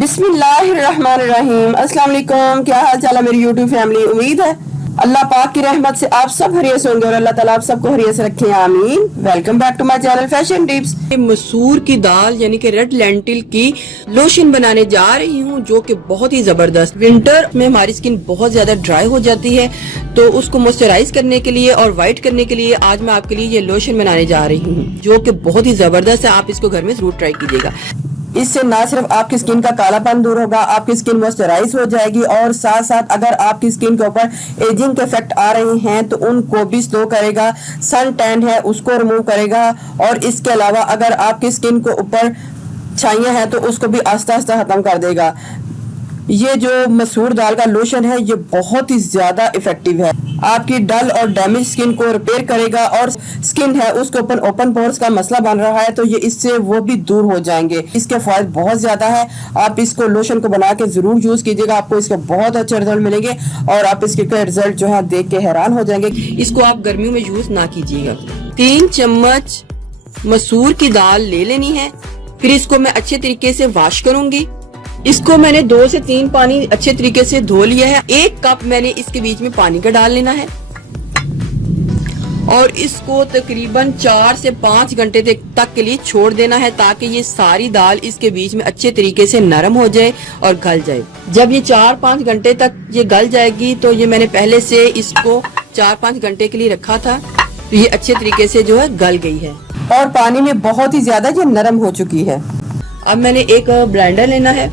बिस्मिल्लाहिर्रहमानिर्रहीम। अस्सलाम वालेकुम। क्या हाल चाल है मेरी यूट्यूब फैमिली। उम्मीद है अल्लाह पाक की रहमत से आप सब हरियत होंगे और अल्लाह ताला आप सबको हरियत से रखे, आमीन। Welcome back to my channel fashion tips. मसूर की दाल यानी कि रेड लेंटिल की लोशन बनाने जा रही हूँ, जो कि बहुत ही जबरदस्त। विंटर में हमारी स्किन बहुत ज्यादा ड्राई हो जाती है, तो उसको मॉइस्चराइज करने के लिए और व्हाइट करने के लिए आज मैं आपके लिए ये लोशन बनाने जा रही हूँ, जो कि बहुत ही जबरदस्त है। आप इसको घर में जरूर ट्राई कीजिएगा। इससे ना सिर्फ आपकी स्किन का कालापन दूर होगा, आपकी स्किन मॉइस्चराइज हो जाएगी और साथ साथ अगर आपकी स्किन के ऊपर एजिंग के इफेक्ट आ रहे हैं तो उनको भी स्लो करेगा, सन टैन है उसको रिमूव करेगा और इसके अलावा अगर आपकी स्किन के ऊपर छाइयां हैं तो उसको भी आस्ता आस्ता खत्म कर देगा। ये जो मसूर दाल का लोशन है ये बहुत ही ज्यादा इफेक्टिव है, आपकी डल और डैमेज स्किन को रिपेयर करेगा और स्किन है उसके ऊपर ओपन पोर्स का मसला बन रहा है तो ये इससे वो भी दूर हो जाएंगे। इसके फायदे बहुत ज्यादा है, आप इसको लोशन को बना के जरूर यूज कीजिएगा, आपको इसके बहुत अच्छे रिजल्ट मिलेंगे और आप इसके रिजल्ट जो है देख के हैरान हो जाएंगे। इसको आप गर्मियों में यूज ना कीजिएगा। 3 चम्मच मसूर की दाल ले लेनी है, फिर इसको मैं अच्छे तरीके से वॉश करूंगी। इसको मैंने 2 से 3 पानी अच्छे तरीके से धो लिया है। 1 कप मैंने इसके बीच में पानी का डाल लेना है और इसको तकरीबन 4 से 5 घंटे तक के लिए छोड़ देना है, ताकि ये सारी दाल इसके बीच में अच्छे तरीके से नरम हो जाए और गल जाए। जब ये 4-5 घंटे तक ये गल जाएगी, तो ये मैंने पहले से इसको 4-5 घंटे के लिए रखा था, तो ये अच्छे तरीके से जो है गल गई है और पानी में बहुत ही ज्यादा ये नरम हो चुकी है। अब मैंने एक ब्लेंडर लेना है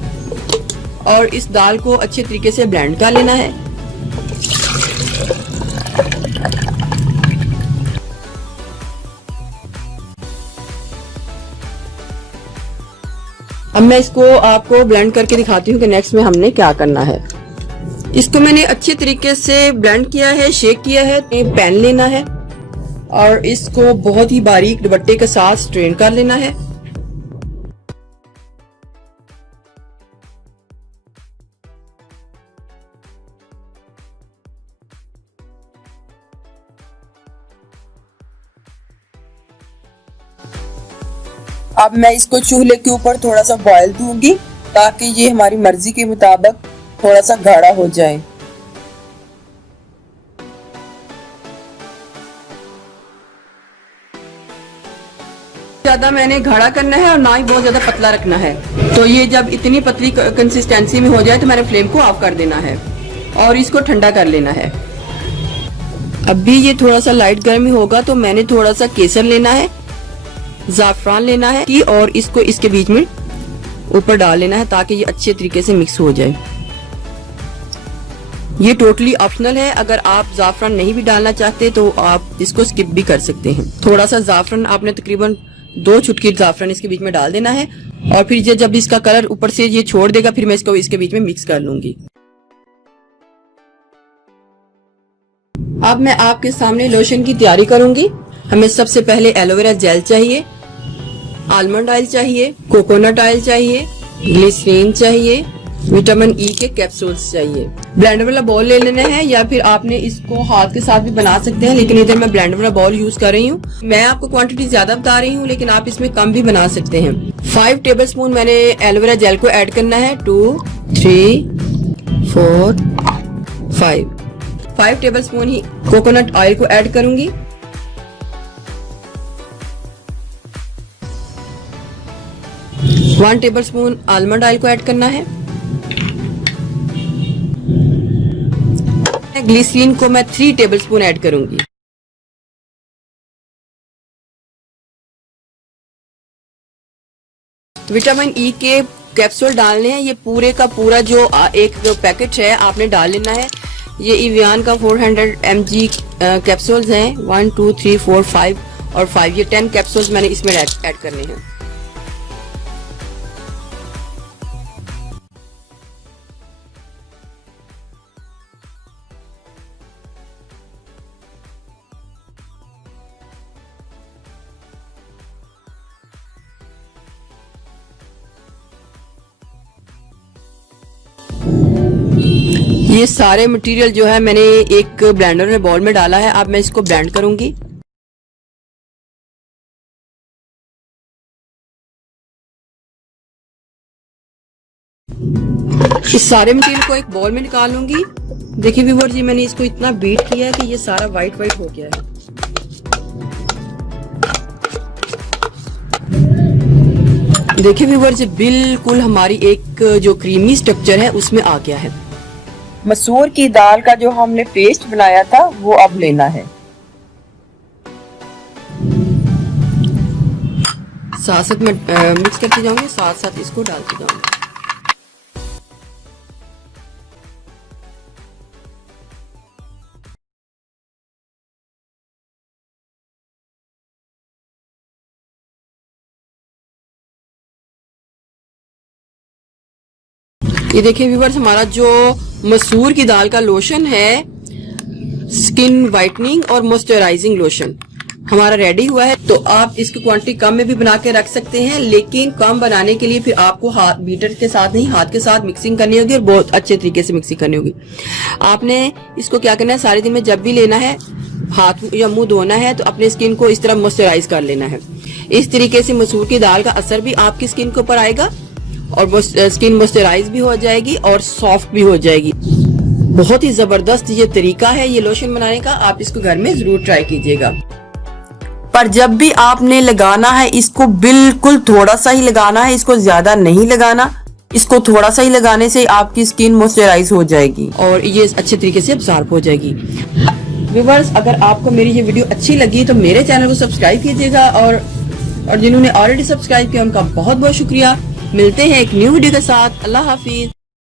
और इस दाल को अच्छे तरीके से ब्लेंड कर लेना है। अब मैं इसको आपको ब्लेंड करके दिखाती हूँ कि नेक्स्ट में हमने क्या करना है। इसको मैंने अच्छे तरीके से ब्लेंड किया है, शेक किया है। पैन लेना है और इसको बहुत ही बारीक दुपट्टे के साथ स्ट्रेन कर लेना है। अब मैं इसको चूल्हे के ऊपर थोड़ा सा बॉईल दूंगी, ताकि ये हमारी मर्जी के मुताबिक थोड़ा सा गाढ़ा हो जाए। ज्यादा मैंने गाढ़ा करना है और ना ही बहुत ज्यादा पतला रखना है। तो ये जब इतनी पतली कंसिस्टेंसी में हो जाए तो मैंने फ्लेम को ऑफ कर देना है और इसको ठंडा कर लेना है। अभी ये थोड़ा सा लाइट गर्म होगा तो मैंने थोड़ा सा केसर लेना है, ज़ाफ़रान लेना है कि और इसको इसके बीच में ऊपर डाल लेना है, ताकि ये अच्छे तरीके से मिक्स हो जाए। ये टोटली ऑप्शनल है, अगर आप ज़ाफ़रान नहीं भी डालना चाहते तो आप इसको स्किप भी कर सकते हैं। थोड़ा सा ज़ाफ़रान आपने तकरीबन 2 चुटकी ज़ाफ़रान इसके बीच में डाल देना है और फिर ये जब इसका कलर ऊपर से ये छोड़ देगा, फिर मैं इसको इसके बीच में मिक्स कर लूंगी। अब मैं आपके सामने लोशन की तैयारी करूंगी। हमें सबसे पहले एलोवेरा जेल चाहिए, आलमंड ऑयल चाहिए, कोकोनट ऑयल चाहिए, ग्लिसरीन चाहिए, विटामिन ई के कैप्सूल्स चाहिए। ब्लेंडर वाला बॉल ले लेना है या फिर आपने इसको हाथ के साथ भी बना सकते हैं, लेकिन इधर मैं ब्लेंडर वाला बॉल यूज कर रही हूँ। मैं आपको क्वांटिटी ज्यादा बता रही हूँ, लेकिन आप इसमें कम भी बना सकते हैं। 5 टेबलस्पून मैंने एलोवेरा जेल को ऐड करना है। 2, 3, 4, 5 टेबलस्पून ही कोकोनट ऑयल को ऐड करूंगी। 1 टेबलस्पून आलमंड ऑयल को ऐड करना है। ग्लिसरीन को मैं 3 टेबलस्पून ऐड करूंगी। विटामिन ई के कैप्सूल डालने हैं। ये पूरे का पूरा जो एक पैकेट है आपने डाल लेना है। ये इवियान का 400 mg कैप्सूल्स हैं। 1, 2, 3, 4, 5 और 5 ये 10 कैप्सूल्स मैंने इसमें ऐड करने हैं। ये सारे मटेरियल जो है मैंने एक ब्लेंडर में बाउल में डाला है। अब मैं इसको ब्लेंड करूंगी। इस सारे मटेरियल को एक बॉल में निकाल लूंगी। देखिए व्यूअर्स, ये मैंने इसको इतना बीट किया है कि ये सारा वाइट वाइट हो गया है। देखिए व्यूअर्स, बिल्कुल हमारी एक जो क्रीमी स्ट्रक्चर है उसमें आ गया है। मसूर की दाल का जो हमने पेस्ट बनाया था वो अब लेना है। साथ साथ मैं मिक्स करती जाऊंगी, साथ साथ इसको डालती जाऊंगी। ये देखिए व्यूअर्स, हमारा जो मसूर की दाल का लोशन है, स्किन वाइटनिंग और मॉइस्चराइजिंग लोशन, हमारा रेडी हुआ है। तो आप इसकी क्वांटिटी कम में भी बना के रख सकते हैं, लेकिन कम बनाने के लिए फिर आपको हाथ बीटर के साथ नहीं, हाथ के साथ मिक्सिंग करनी होगी और बहुत अच्छे तरीके से मिक्सिंग करनी होगी। आपने इसको क्या करना है, सारे दिन में जब भी लेना है, हाथ या मुंह धोना है, तो अपने स्किन को इस तरह मॉइस्चराइज कर लेना है। इस तरीके से मसूर की दाल का असर भी आपकी स्किन के ऊपर आएगा और स्किन मॉइस्चराइज भी हो जाएगी और सॉफ्ट भी हो जाएगी। बहुत ही जबरदस्त ये तरीका है ये लोशन बनाने का, आप इसको घर में जरूर ट्राई कीजिएगा। पर जब भी आपने लगाना है, इसको बिल्कुल थोड़ा सा ही लगाना है, इसको ज्यादा नहीं लगाना। इसको थोड़ा सा ही लगाने से आपकी स्किन मॉइस्चराइज हो जाएगी और ये अच्छे तरीके से अब्सॉर्ब हो जाएगी। व्यूअर्स, अगर आपको मेरी ये वीडियो अच्छी लगी तो मेरे चैनल को सब्सक्राइब कीजिएगा और जिन्होंने ऑलरेडी सब्सक्राइब किया उनका बहुत बहुत शुक्रिया। मिलते हैं एक न्यू वीडियो के साथ। अल्लाह हाफिज।